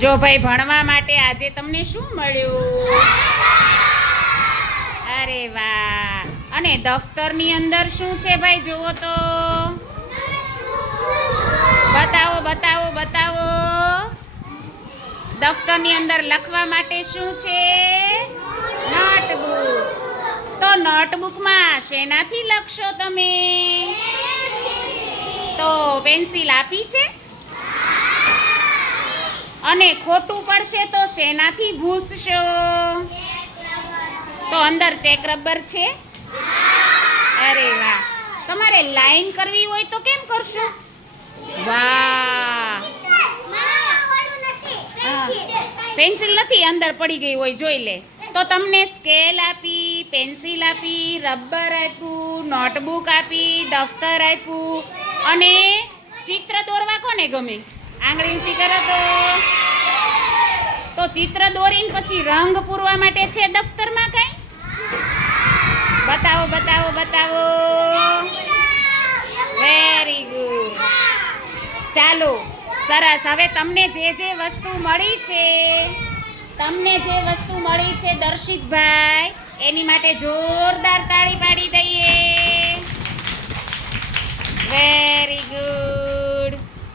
જો ભાઈ ભણવા માટે આજે તમને શું મળ્યું? અરે વાહ! અને દફતરની અંદર શું છે ભાઈ જુઓ તો. બતાવો બતાવો બતાવો. દફતરની અંદર લખવા માટે શું છે? નોટબુક. તો નોટબુકમાં શેનાથી લખશો તમે? તો પેન્સિલ આપી છે? અને ખોટું પડશે તો શેનાથી ભૂસશો? તો અંદર ચેક રબર છે? અરે વાહ! તમારે લાઈન કરવી હોય તો કેમ કરશો? વાહ! પેન્સિલ નથી, અંદર પડી ગઈ હોય, જોઈ લે. તો તમને સ્કેલ આપી, પેન્સિલ આપી, રબર આપ્યું, નોટબુક આપી, દફતર આપ્યું અને ચિત્ર દોરવા કોને ગમે? આંગળી ઊંચી કરો તો ચિત્ર દોરીને પછી રંગ પૂરવા માટે છે દફતરમાં કઈ? બતાવો બતાવો બતાવો. Very good. ચાલો સરસ. હવે તમને જે વસ્તુ મળી છે દર્શિતભાઈ, એની માટે જોરદાર તાળી પાડી દઈએ. Very good.